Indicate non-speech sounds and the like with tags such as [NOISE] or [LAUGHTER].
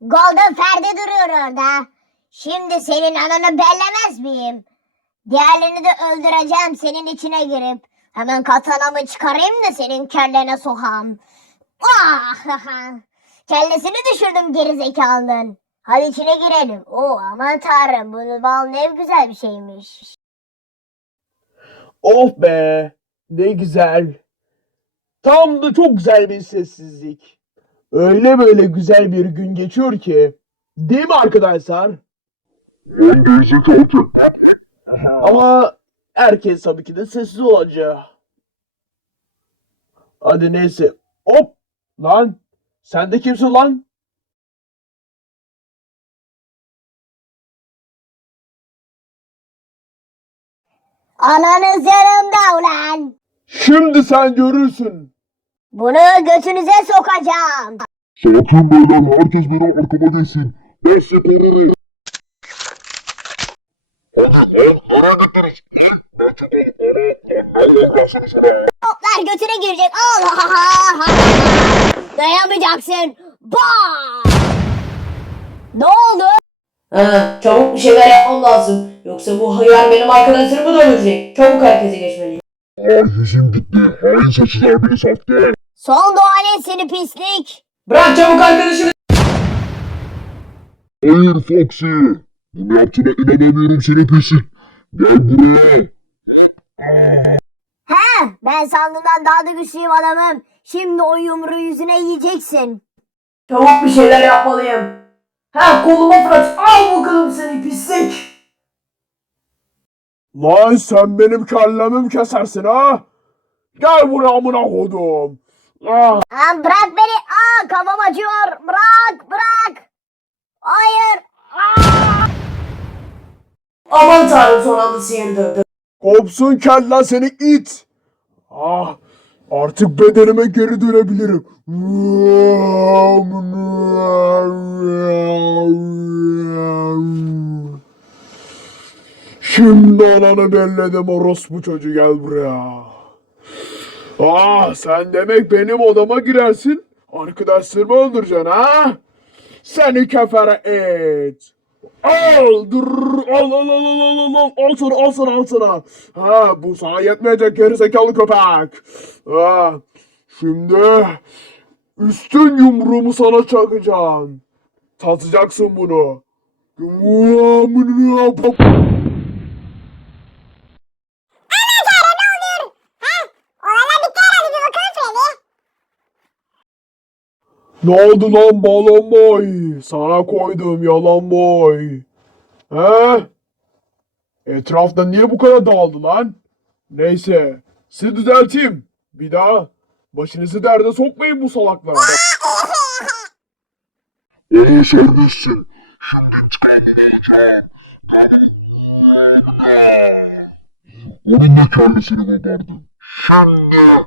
Golden Ferdi duruyor orada. Şimdi senin ananı bellemez miyim? Diğerlerini de öldüreceğim senin içine girip. Hemen katanamı çıkarayım da senin kellene sokağım. Oh! [LAUGHS] Kellesini düşürdüm geri gerizekalının. Hadi içine girelim. Oo oh, aman tanrım bu bal ne güzel bir şeymiş. Oh be ne güzel. Tam da çok güzel bir sessizlik öyle böyle güzel bir gün geçiyor ki. Değil mi arkadaşlar? [LAUGHS] Ama herkes tabii ki de sessiz olacak. Hadi neyse. Hop! Lan! Sen de kimsin lan? Ananız yanımda ulan! Şimdi sen görürsün. Bunu götünüze sokacağım. Sakın beyler herkes beni arkada desin. Ben sıkılırım. Toplar oğlum. Oğlum, Allah Allah. Dayanmayacaksın. Ba. Ne oldu? Ha, çabuk bir şeyler yapmam lazım. Yoksa bu hıyar benim arkadaşlarımı da ölecek. Çabuk herkese geçmeliyim. Ay yüzüm gitti. Ay saçlar beni sattı. Son doğane seni pislik. Bırak çabuk arkadaşını. Hayır Foxy. Bunu yaptığına inanamıyorum seni pislik. Gel buraya. He, ben sandığından daha da güçlüyüm adamım. Şimdi o yumru yüzüne yiyeceksin. Çabuk bir şeyler yapmalıyım. Ha koluma fırat. Al bakalım seni pislik. Lan sen benim kellemim kesersin ha. Gel buraya amına kodum. Aa. Ah. Aa, bırak beni. Aa, ah, kafam acıyor. Bırak bırak. Hayır. Aa. Ah. Aman tanrım son anda sihir döndü. Kopsun kella seni it. Ah artık bedenime geri dönebilirim. Şimdi olanı belledim orospu çocuğu gel buraya. Ah sen demek benim odama girersin. arkadaş mı öldüreceksin ha? Seni kefere et. Al dur al al al al al al al al al al al al al al bu sana yetmeyecek gerizekalı köpek. Ha şimdi üstün yumruğumu sana çakacağım. Tatacaksın bunu. Vuuu [LAUGHS] amınına Ne oldu lan balon boy? Sana koydum yalan boy. He? Etrafta niye bu kadar dağıldı lan? Neyse. Sizi düzelteyim. Bir daha. Başınızı derde sokmayın bu salaklar. İyi şeymişsin. Şundan çıkartacağım. Onun da kendisini kopardı. Şimdi.